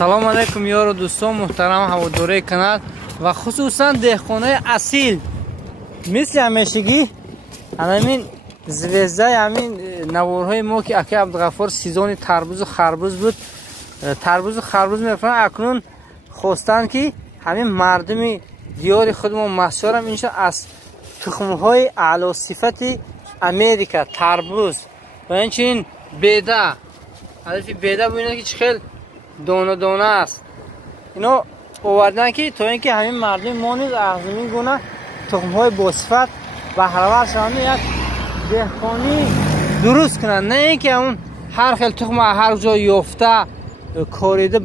Салом алейкум ёру дӯстон муҳтарам ҳаводорои канал ва хусусан деҳқонаи асил. Мисли ҳамешагӣ ҳамин звездаи ҳамин наворҳои мо ки ака Абдуғаффор сезони тарбузу харбуз буд. Тарбузу харбуз мефаҳмад акнун хостанд ки ҳамин мардуми диёри худмон маҳсурам иншо аз тухмҳои аълосифати Америка тарбуз ва инчунин беда. Алифи беда бубинед ки чӣ хел дона аст. Ино овардан ки то ин ки ҳамин мардуми мо низ аз ҳамин гуна тухмҳои босифат баҳравар шаванд, як деҳқонӣ дуруст кунанд, не ин ки ҳамун ҳар хел тухма ҳар ҷо ёфта корида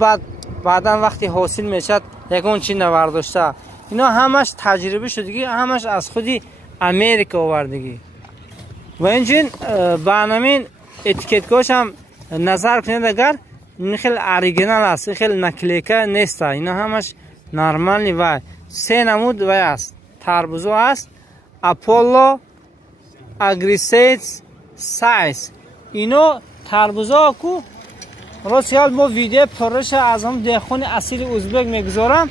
баъдан вақти ҳосил мешавад ягон чи навардошта. Ино ҳамаш таҷриба шудагӣ, ҳамаш аз худи Америка овардагӣ. Ва инчунин ба ҳамин этикеткаҳош ҳам назар кунед, агар این خیلی اوریجینال است، خیلی نکلیکه نیست. اینا همش نرمالی و سه نمود و است. تربوزو است، اپولو، اگریسیتس، سایز. اینا تربوزا کو روزیال ما ویدیو پرش از هم دهخون اصیل ازبک میگذارم.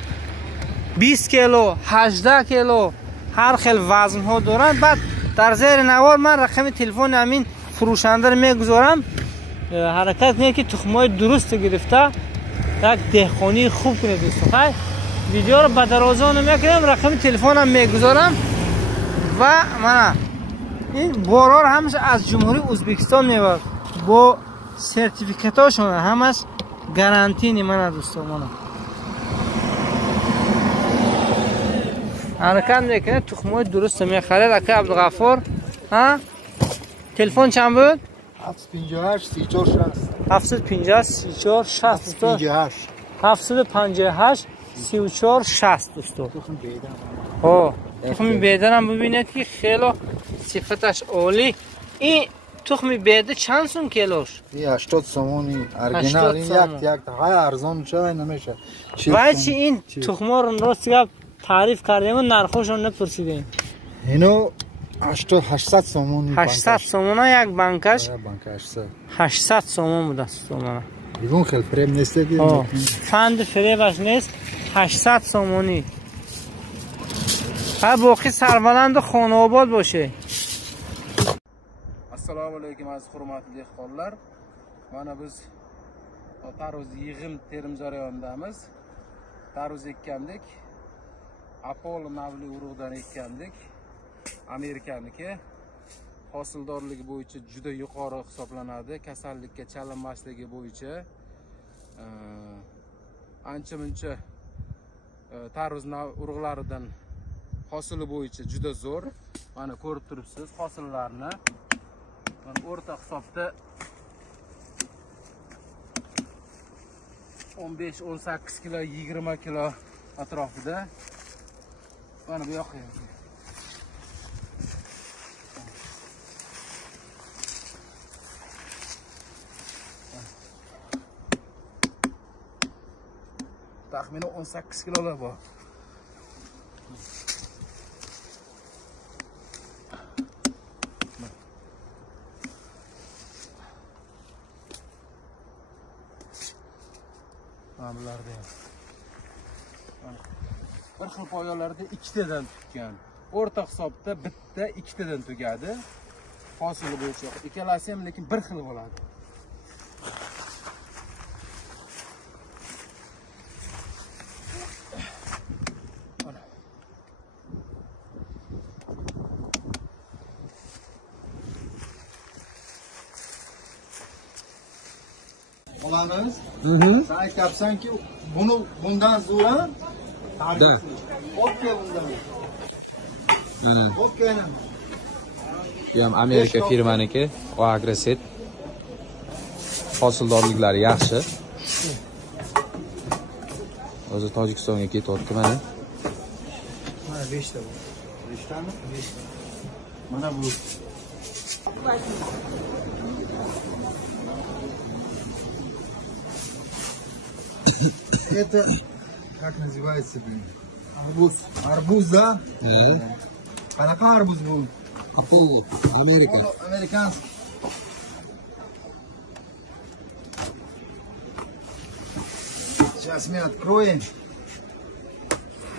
20 کیلو، 18 کیلو هر خیل وزن ها دارن. بعد در زیر نوار من رقم تلفن همین فروشنده رو میگذارم. حرکت نیه که تخمای درست گرفته یک دهقانی خوب کنه دوستان. خیلی ویدیو رو به درازان میکنم، رقم تلفنم میگذارم و من این بارار همش از جمهوری ازبکستان میاد با سرتیفیکاتاشون، همش گارانتی من دوستان. من حرکت میکنه تخمای درست میخره. رقم عبدالغفار ها تلفن چند بود؟ 758 34 60 758 34 60 758 34 60 دوستو. تخم بیدر هم ببینید که خیلی صفتش عالی. این تخم بیدر چند سوم کیلوش؟ 80 سومونی اورجینال. یک های ارزان چه نمیشه. وای چی این تخما رو راست تعریف کردیم و نرخشون نپرسیدیم. اینو 800 سومون. 800 سومون یک بانکش. 800 سومون بود است سومون. بیرون خیلی فریب نیست دیگه. فند فریبش نیست. 800 سومونی. ها باقی سربلند و خانه آباد باشه. Assalomu alaykum aziz hurmatli dehqonlar. Mana biz tarvuz yig'im terim jarayonidamiz. Tarvuz ekkandik. Apollo navli urug'dan ekkandik. Amerikaniki hosildorligi bo'yicha juda yuqori hisoblanadi. Kasallikka chalinmasligi bo'yicha ancha muncha tarvuz urug'laridan hosili bo'yicha juda zo'r. Mana ko'rib turibsiz hosillarni. Mana o'rta hisobda 15-18 kilo, 20 kilo atrofida. Mana bu yoqqa taxminan 18 kilolar bor. Bularda ham bir xil poyalarda ikkitadan tutgan. O'rta hisobda bitta ikkitadan tugadi. Hosili bo'yicha ikkalasi ham lekin bir xil bo'ladi. Olamiz. Sen aytibsan ki bunu bundan zo'ra da. Okey bundan. Okey. Bu ham Amerika firmaniki, Agroset. Hosildorliklari yaxshi. O'zi Tojikistonga ketyapti mana. Mana 5 ta bu. 5 tami? 5 ta. Mana bu. Это как называется, блин? Арбуз. Арбуз, да? Qanaqa arбуз bu? Apollo, Amerika. Amerikanskiy. Сейчас мы откроем.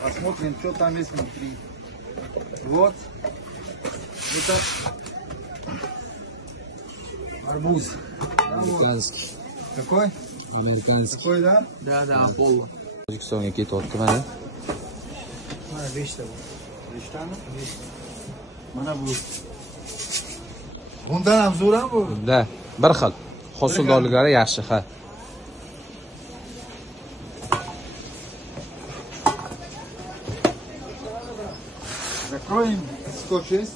Посмотрим, что там есть внутри. Вот. Это арбуз. Amerikanskiy. Какой? Amerikanskiy. Какой, да? Да, Apollo. Tojikistonga ketyapti mana. Mana 5 ta bu. 5 tane. Mana bu. Bundan ham zo'r bu. Da, bir xil. Hosildorliklari yaxshi, ha. Закроем. Скотч есть?